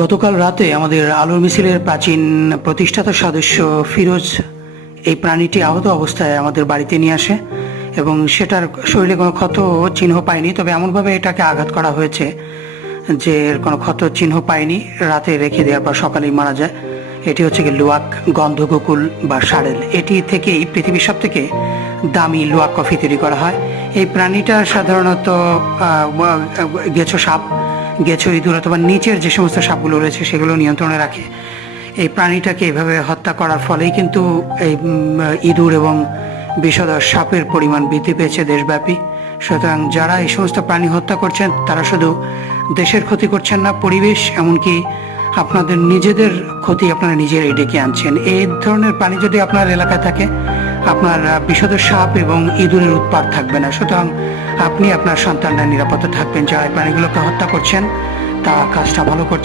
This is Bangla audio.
গতকাল রাতে আমাদের আলোর মিছিলের প্রাচীন প্রতিষ্ঠাতা সদস্য ফিরোজ এই প্রাণীটি আহত অবস্থায় আমাদের বাড়িতে নিয়ে আসে এবং সেটার শরীরে কোনো ক্ষত চিহ্ন পায়নি, তবে এমনভাবে এটাকে আঘাত করা হয়েছে যে এর কোনো ক্ষত চিহ্ন পায়নি। রাতে রেখে দেওয়ার পর সকালেই মারা যায়। এটি হচ্ছে কি লুয়াক গন্ধগোকুল বা সারেল। এটি থেকেই পৃথিবীর সব থেকে দামি লুয়াক কফি তৈরি করা হয়। এই প্রাণীটা সাধারণত গেছো সাপ, গেছো ইঁদুর অথবা নিচের যে সমস্ত সাপগুলো রয়েছে সেগুলো নিয়ন্ত্রণে রাখে। এই প্রাণীটাকে এভাবে হত্যা করার ফলেই কিন্তু এই ইঁদুর এবং বিষধর সাপের পরিমাণ বৃদ্ধি পেয়েছে দেশব্যাপী। সুতরাং যারা এই সমস্ত প্রাণী হত্যা করছেন তারা শুধু দেশের ক্ষতি করছেন না, পরিবেশ এমনকি আপনাদের নিজেদের ক্ষতি আপনারা নিজেরাই ডেকে আনছেন। এই ধরনের প্রাণী যদি আপনার এলাকায় থাকে, আপনার বিষধর সাপ এবং ইঁদুরের উৎপাত থাকবে না। সুতরাং আপনি আপনার সন্তানরা নিরাপদে থাকবেন। যারা এই প্রাণীগুলোকে হত্যা করছেন তা কাজটা ভালো করছেন।